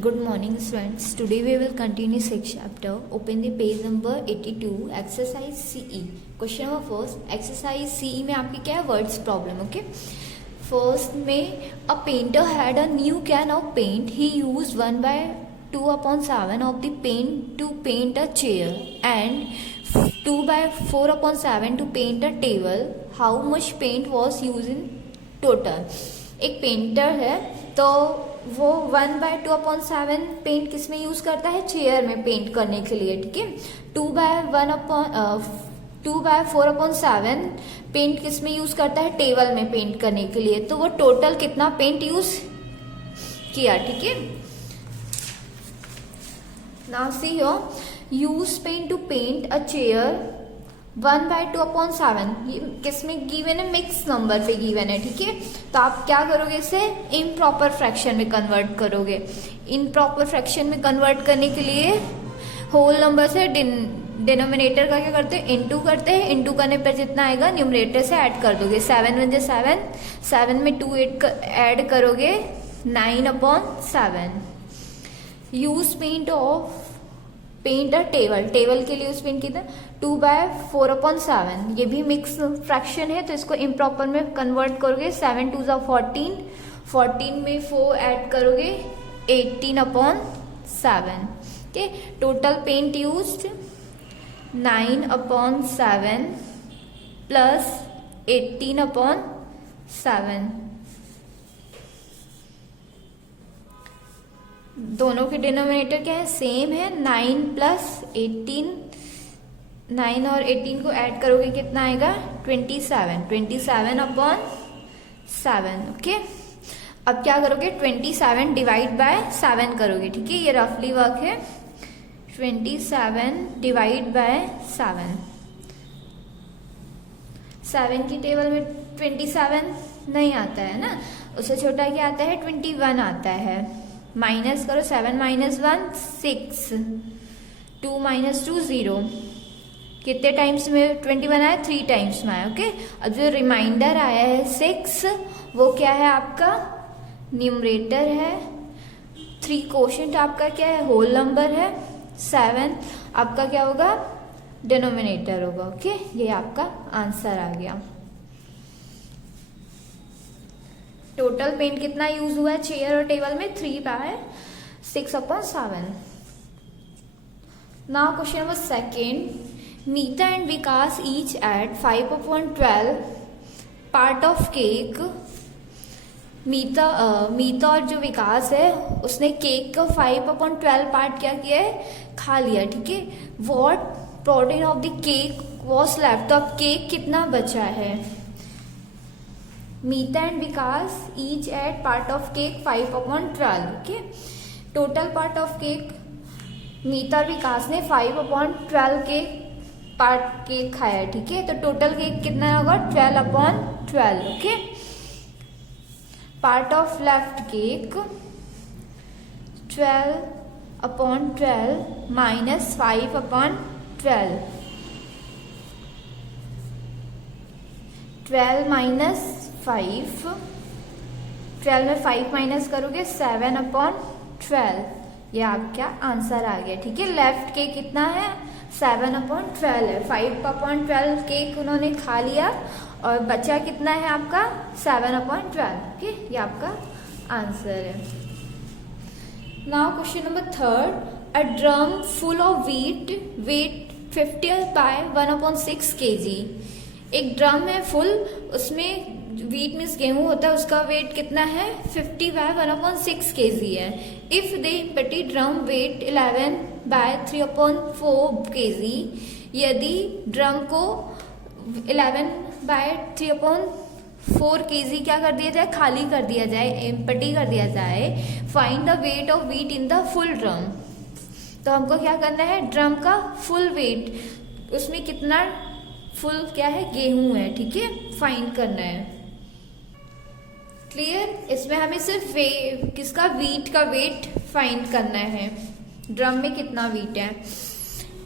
Good morning students. Today we will continue section chapter. Open the page number 82 exercise CE. Question number first exercise CE में आपकी क्या है words problem. Okay. First में a painter had a new can of paint. He used 1/2/7 of the paint to paint a chair and 2/4/7 to paint a table. How much paint was used in total? एक painter है तो वो 1/2/7 paint किस में use करता है, chair में paint करने के लिए. ठीक है. 2/4/7 पेंट किस में यूज करता है, टेबल में पेंट करने के लिए. तो वो टोटल कितना पेंट यूज किया. ठीक है. Now see here, use paint to paint a chair 1/2/7 किस में गिवन है, मिक्स नंबर पे गिवन है. ठीक है. तो आप क्या करोगे, इसे इम्प्रॉपर फ्रैक्शन में कन्वर्ट करोगे. इम्प्रॉपर फ्रैक्शन में कन्वर्ट करने के लिए होल नंबर से डिनोमिनेटर का क्या करते हैं, इनटू करते हैं. इनटू करने पर जितना आएगा न्यूमरेटर से ऐड कर दोगे. 7 × 7 7 में 2 ऐड करोगे 9/7. Use paint of paint a table, table के लिए यूज पेंट कितना 2/4/7. ये भी मिक्स फ्रैक्शन है तो इसको इम्प्रॉपर में कन्वर्ट करोगे. 7 2 14, 14 में 4 ऐड करोगे 18/7. Okay. Total paint used 9/7 plus 18/7. दोनों के डिनोमिनेटर क्या है, सेम है. 9 + 18, 9 और 18 को ऐड करोगे कितना आएगा 27, 27/7. ओके. अब क्या करोगे, 27 डिवाइड बाय 7 करोगे. ठीक है. ये रफली वर्क है. 27 डिवाइड बाय 7. 7 की टेबल में 27 नहीं आता है ना, उससे छोटा क्या आता है, 21 आता है. माइनस करो. 7 - 1 6, 2 - 2 0. कितने टाइम्स में 21 आया, 3 टाइम्स में आया. ओके. अब जो रिमाइंडर आया है 6, वो क्या है आपका, न्यूमरेटर है. 3 कोशेंट आपका क्या है, होल नंबर है. 7 आपका क्या होगा, डिनोमिनेटर होगा. ओके. ये आपका आंसर आ गया. टोटल पेंट कितना यूज हुआ है चेयर और टेबल में, 3/6/7. Now question number second. Meeta and Vikas each ate 5/12 part of cake. Meeta और जो विकास है उसने केक का 5/12 पार्ट क्या किया है, खा लिया. ठीक है. What portion of the cake was left. तो अब केक कितना बचा है. Meeta and Vikas each ate part of cake 5/12. Okay. Total part of cake Meeta और विकास ने 5/12 के पार्ट केक खाया. ठीक है. तो टोटल केक कितना होगा, 12/12. Okay. Part of left cake 12/12 minus 5/12. 12 minus 5, 12 में 5 माइनस करोगे 7/12. ये आपका आंसर आ गया. ठीक है. लेफ्ट केक कितना है, 7/12 है. 5/12 केक उन्होंने खा लिया और बचा कितना है आपका 7/12. ओके. ये आपका आंसर है. Now question number third. A drum full of wheat weight 50/1/6 kg. एक ड्रम है फुल, उसमें व्हीट मीन्स गेहूं होता है, उसका वेट कितना है 50/1/6 kg है. इफ दे पेटी ड्रम वेट 11/3/4 kg. यदि ड्रम को 11/3/4 kg क्या कर दिया जाए, खाली कर दिया जाए, एम्प्टी कर दिया जाए. Find the weight of wheat in the full drum. तो हमको क्या करना है, ड्रम का फुल वेट, उसमें कितना फुल क्या है, गेहूं है. ठीक है. फाइंड करना है. क्लियर. इसमें हमें सिर्फ किसका, व्हीट का वेट फाइंड करना है. ड्रम में कितना व्हीट है.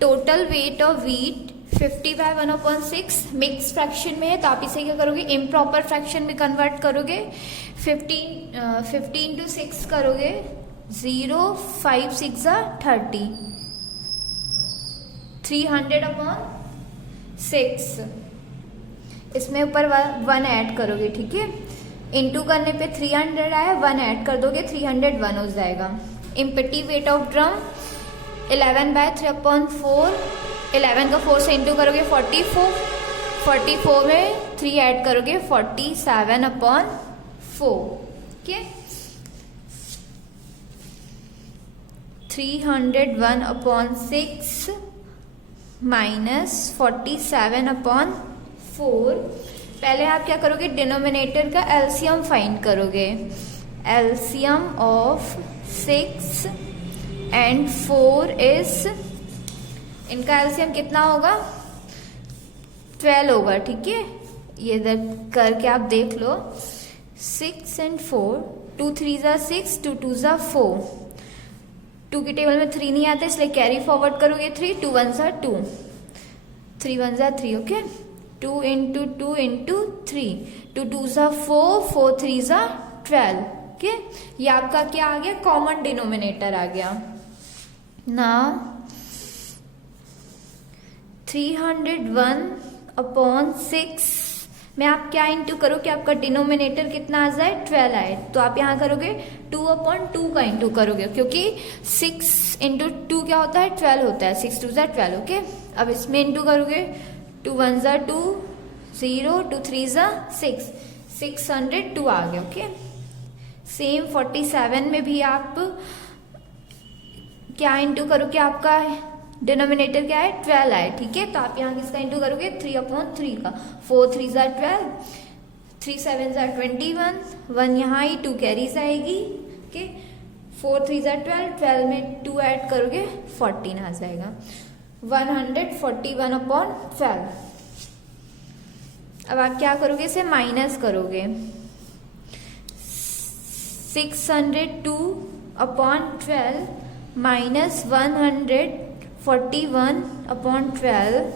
Total weight of wheat 50/1/6 mix fraction में है, तो आप इसे क्या करोगे, इम्प्रॉपर फ्रैक्शन में कन्वर्ट करोगे. 15 × 6 करोगे 0 5 6 30, 300/6। इसमें ऊपर 1 ऐड करोगे, ठीक है। इंटू करने पे 300 आया, 1 ऐड कर दोगे 301 हो जाएगा। इम्पटी वेट ऑफ ड्रम 11/3/4, 11 का 4 से इंटू करोगे 44, 44 में 3 ऐड करोगे 47/4, ठीक है। 301/6 माइनस 47/4। पहले आप क्या करोगे, डिनोमिनेटर का एलसीएम फाइंड करोगे। एलसीएम ऑफ 6 एंड 4 इज, इनका एलसीएम कितना होगा, 12 होगा, ठीक है। ये इधर करके आप देख लो। 6 and 4, 2 3 ज़ा 6, 2 2 ज़ा 4। 2 की टेबल में 3 नहीं आता, इसलिए कैरी फॉरवर्ड करोगे 3, 2 1 ज़ा 2, 3 1 ज़ा 3, ओके। 2 into 2 into 3, 2 2 ज़ा 4, 4 3 ज़ा 12, ओके। ये आपका क्या आ गया, कॉमन डिनोमिनेटर आ गया ना। 301/6 में आप क्या इंटू करो कि आपका डिनोमिनेटर कितना आ जाए, 12 आए। तो आप यहाँ करोगे 2/2 का इंटू करोगे, क्योंकि 6 into 2 क्या होता है, 12 होता है। 6 2 ज़ा 12, ओके। अब इसमें इंटू करोगे, 2 1 ज़ा 2, 0, 2 3 ज़ा 6, 602 आ गया, ओके। सेम 47 में भी आप क्या इंटू करो कि आपका डिनोमिनेटर क्या है, 12 आए, ठीक है। तो आप यहाँ किसका इंटू करोगे, 3/3 का। 4 3 ज़ा 12, 3 7 ज़ा 21, 1 यहाँ ही, 2 कैरीज आएगी, ओके। 4 3 ज़ा 12, 12 में 2 ऐड करोगे 14 आ जाएगा। 141/12। अब आप क्या करोगे, इसे माइनस करोगे। 602/12 माइनस 141/12।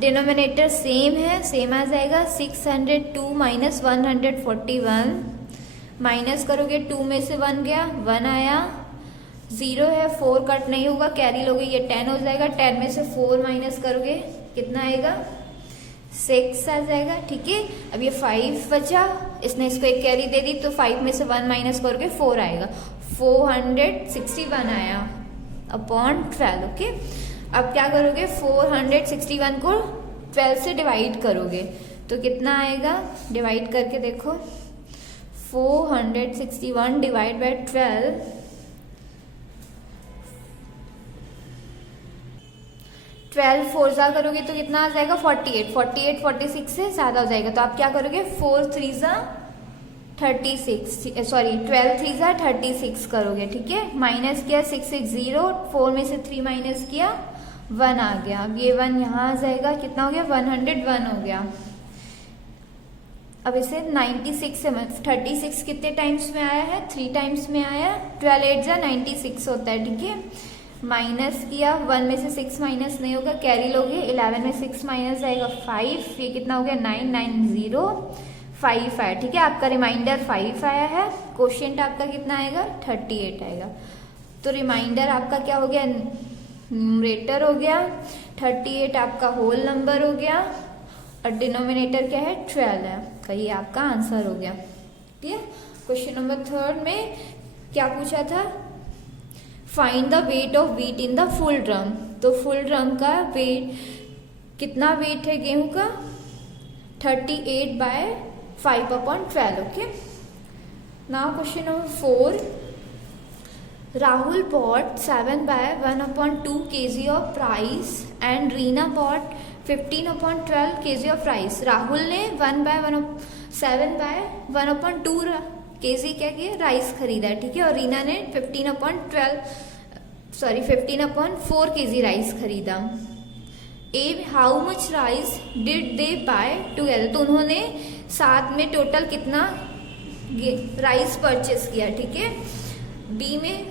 डिनोमिनेटर सेम है, सेम आ जाएगा। 602 माइनस 141, माइनस करोगे 2 में से 1 गया, 1 आया। 0 है, 4 कट नहीं होगा, कैरी लोगे, ये 10 हो जाएगा। 10 में से 4 माइनस करोगे, कितना आएगा, 6 आ जाएगा, ठीक है। अब ये 5 बचा, इसने इसको एक कैरी दे दी, तो 5 में से 1 माइनस करोगे 4 आएगा। 461 आया अपॉन 12, ओके। अब क्या करोगे, 461 को 12 से डिवाइड करोगे, तो कितना आएगा, डिवाइड करके देखो। 461 डिवाइड बाय 12, 12 4 ज़ा करोगे तो कितना आ जाएगा, 48। 48 46 से ज़्यादा हो जाएगा, तो आप क्या करोगे, 4 3 ज़ा 36, सॉरी 12 3 ज़ा 36 करोगे, ठीक है। माइनस किया 660, 4 में से 3 माइनस किया 1 आ गया। अब ये 1 यहाँ आ जाएगा, कितना हो गया, 101 हो गया। अब इसे 96 से 36 कितने टाइम्स में आया है, 3 टाइम्स में आया। 12 8 ज़ा 96 होता है, ठीक है। माइनस किया, 1 में से 6 माइनस नहीं होगा, कैरी लोगे। 11 में 6 माइनस जाएगा 5, ये कितना हो गया, 990 आया, ठीक है। आपका रिमाइंडर 5 आया है। क्वोशिएंट आपका कितना आएगा, 38 आएगा। तो रिमाइंडर आपका क्या हो गया, न्यूमरेटर हो गया 38, आपका होल नंबर हो गया, और डिनोमिनेटर क्या है, 12 है। तो ये आपका आंसर हो गया, ठीक है। क्वेश्चन नंबर 3 में क्या पूछा था, find the weight of wheat in the full drum. तो फुल ड्रम का वेट कितना, वेट है गेहूं का, 38/5/12, okay. Now question number 4, Rahul bought 7/1/2 kg of rice and Reena bought 15/12 kg of rice. Rahul ने 7/1/2 kg क्या किया, राइस खरीदा, ठीक है। और रीना ने 15/4 kg राइस खरीदा। A how much rice did they buy together. तो उन्होंने साथ में टोटल कितना राइस परचेस किया, ठीक है। बी में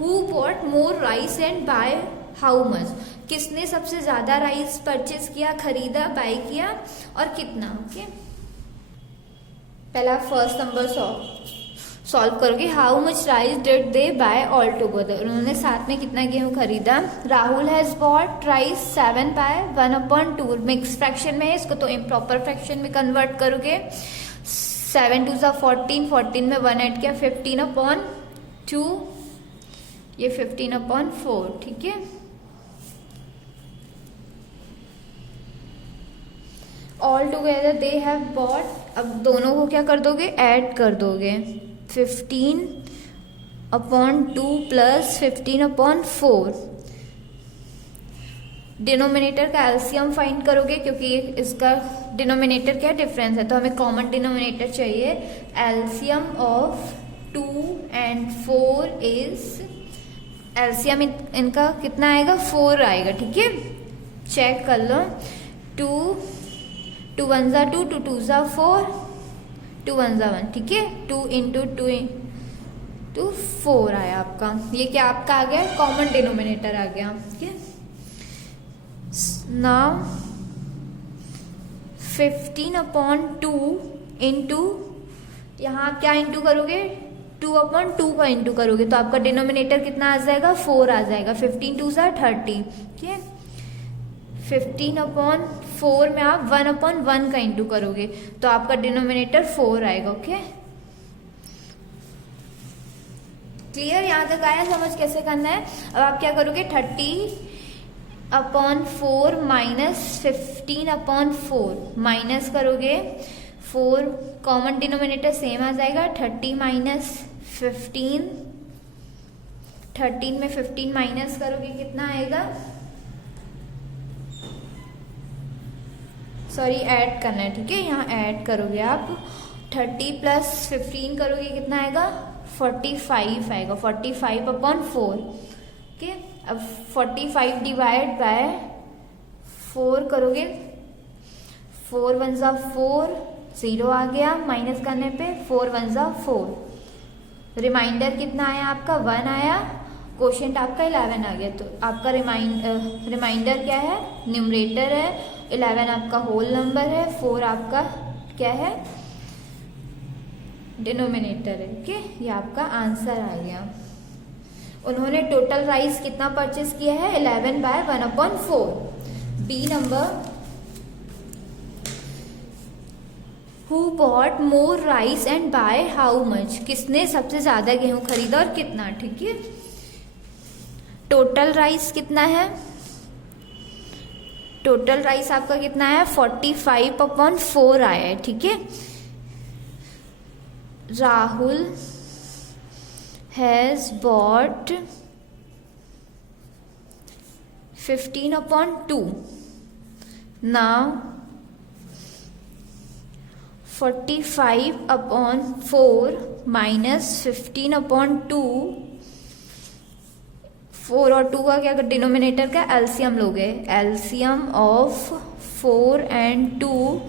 who bought more rice and by how much, किसने सबसे ज्यादा राइस परचेस किया, खरीदा, बाय किया, और कितना, ओके। पहला फर्स्ट नंबर सॉल्व करोगे। How much rice did they buy all together, उन्होंने साथ में कितना गेहूं खरीदा। Rahul has bought rice 7 by 1/2, mix fraction में है, इसको तो इम्प्रॉपर फ्रैक्शन में कन्वर्ट करोगे। 7 2 14, 14 में 1 ऐड किया, 15/2, ये 15/4, ठीक है। All together they have bought, अब दोनों को क्या कर दोगे, ऐड कर दोगे। 15/2 प्लस 15/4, डिनोमिनेटर का एलसीएम फाइंड करोगे, क्योंकि इसका डिनोमिनेटर क्या डिफरेंस है, तो हमें कॉमन डिनोमिनेटर चाहिए। LCM of 2 and 4 is, LCM इनका कितना आएगा, 4 आएगा, ठीक है। चेक कर लो। 2 2 1 2, 2 2 4, 2 1 1, ठीक है। 2 into 2 into 4 आया आपका, ये क्या आपका आ गया, कॉमन डिनोमिनेटर आ गया, ठीक है। नाउ 15/2 इंटू, यहाँ आप क्या इंटू करोगे, 2/2 का इंटू करोगे, तो आपका डिनोमिनेटर कितना आ जाएगा, 4 आ जाएगा। 15 2 30, ठीक है। 15/4 में आप 1/1 का इंटू करोगे, तो आपका डिनोमिनेटर 4 आएगा, ओके। क्लियर, यहाँ तक आया, समझ कैसे करना है। अब आप क्या करोगे, 30/4 माइनस 15/4 माइनस करोगे, 4 कॉमन डिनोमिनेटर सेम आ जाएगा। 30 माइनस 15, 13 में 15 माइनस करोगे, कितना आएगा, सॉरी ऐड करना है, ठीक है। यहाँ ऐड करोगे आप, 30 प्लस 15 करोगे, कितना आएगा, 45 आएगा। 45/4, ओके। अब 45 डिवाइड बाय 4 करोगे, 4 1 4, 0 आ गया, माइनस करने पे 4 1 4, रिमाइंडर कितना आया आपका, 1 आया, क्वोशिएंट आपका 11 आ गया। तो आपका रिमाइंडर क्या है, न्यूमरेटर है, 11 आपका होल नंबर है, 4 आपका क्या है, डिनोमिनेटर है, ओके। ये आपका आंसर आ गया। उन्होंने टोटल राइस कितना परचेस किया है, 11 by 1/4। B number, who bought more rice and by how much, किसने सबसे ज्यादा गेहूं खरीदा और कितना, ठीक है। टोटल राइस कितना है, टोटल राइस आपका कितना है, 45/4 आया है, ठीक है। Rahul has bot 15/2, now 45/4 minus 15/2, 4 और 2 का क्या, डिनोमिनेटर का एलसीएम लोगे। एलसीएम ऑफ 4 and 2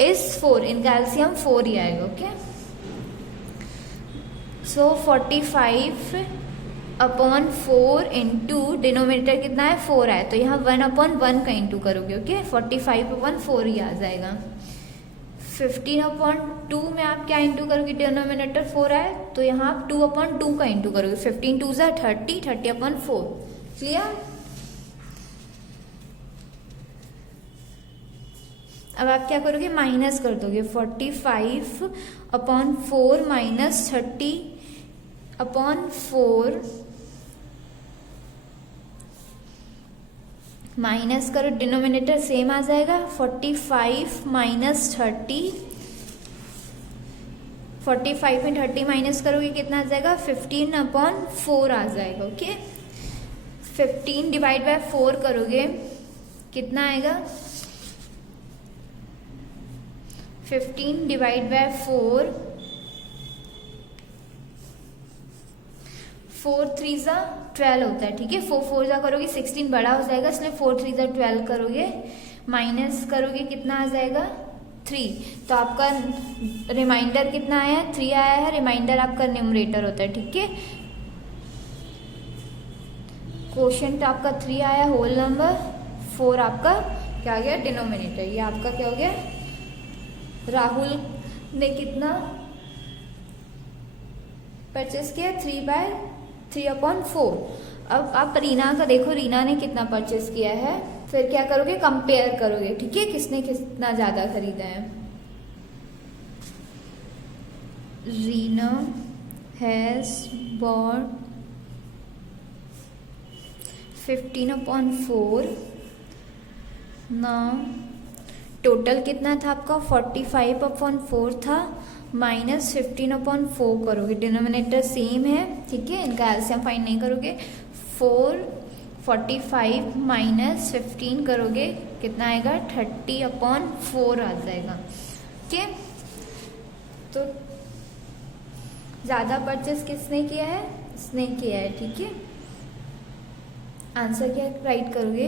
इज 4, इनका एलसीएम 4 ही आएगा, ओके। सो 45/4 इंटू डिनोमिनेटर कितना है, 4 आया, तो यहाँ 1/1 का इंटू करोगे, ओके। 45/4 ही आ जाएगा। 15/2 में आप क्या इंटू करोगे, डिनोमिनेटर 4 आए, तो यहाँ आप 2/2 का इंटू करोगे। 15 2 30, 30/4, क्लियर। अब आप क्या करोगे, माइनस कर दोगे। 45/4 माइनस 30/4, माइनस करो, डिनोमिनेटर सेम आ जाएगा। 45 माइनस 30, 45 में 30 माइनस करोगे, कितना आ जाएगा, 15/4 आ जाएगा, ओके। 15 डिवाइड बाय 4 करोगे, कितना आएगा, 15 डिवाइड बाय 4, 4 3 12 होता है, ठीक है। 4 4 करोगे 16 बड़ा हो जाएगा, इसलिए 4 3 12 करोगे, माइनस करोगे, कितना आ जाएगा, 3। तो आपका रिमाइंडर कितना आया, 3 आया है, रिमाइंडर आपका न्यूमरेटर होता है, ठीक है। क्वोशिएंट आपका 3 आया, होल नंबर, 4 आपका क्या आ गया, डिनोमिनेटर। ये आपका क्या हो गया, राहुल ने कितना परचेस किया, 3/3/4। अब आप रीना का देखो, रीना ने कितना परचेस किया है, फिर क्या करोगे, कंपेयर करोगे, ठीक है, किसने कितना ज्यादा खरीदा है। Reena has bot 15/4। Now total कितना था आपका, 45/4 था, माइनस 15/4 करोगे, डिनोमिनेटर सेम है, ठीक है, इनका एलसीएम फाइंड नहीं करोगे। 45 माइनस 15 करोगे, कितना आएगा, 30/4 आ जाएगा, ठीक है। तो ज्यादा परचेस किसने किया है, इसने किया है, ठीक है। आंसर क्या राइट करोगे,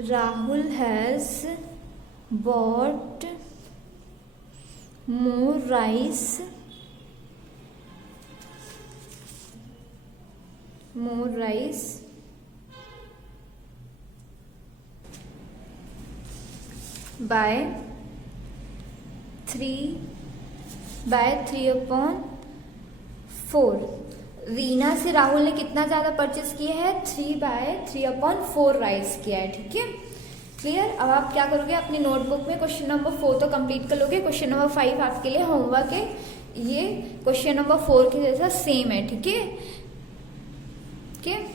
Rahul has bot more rice by 3/3/4। Reena से राहुल ने कितना ज्यादा परचेस किया है, 3/3/4 राइस किया है, ठीक है, क्लियर। अब आप क्या करोगे, अपनी नोटबुक में क्वेश्चन नंबर 4 तो कंप्लीट कर लोगे, क्वेश्चन नंबर 5 आपके लिए होमवर्क है, ये क्वेश्चन नंबर 4 के जैसा सेम है, ठीक है, ठीक है।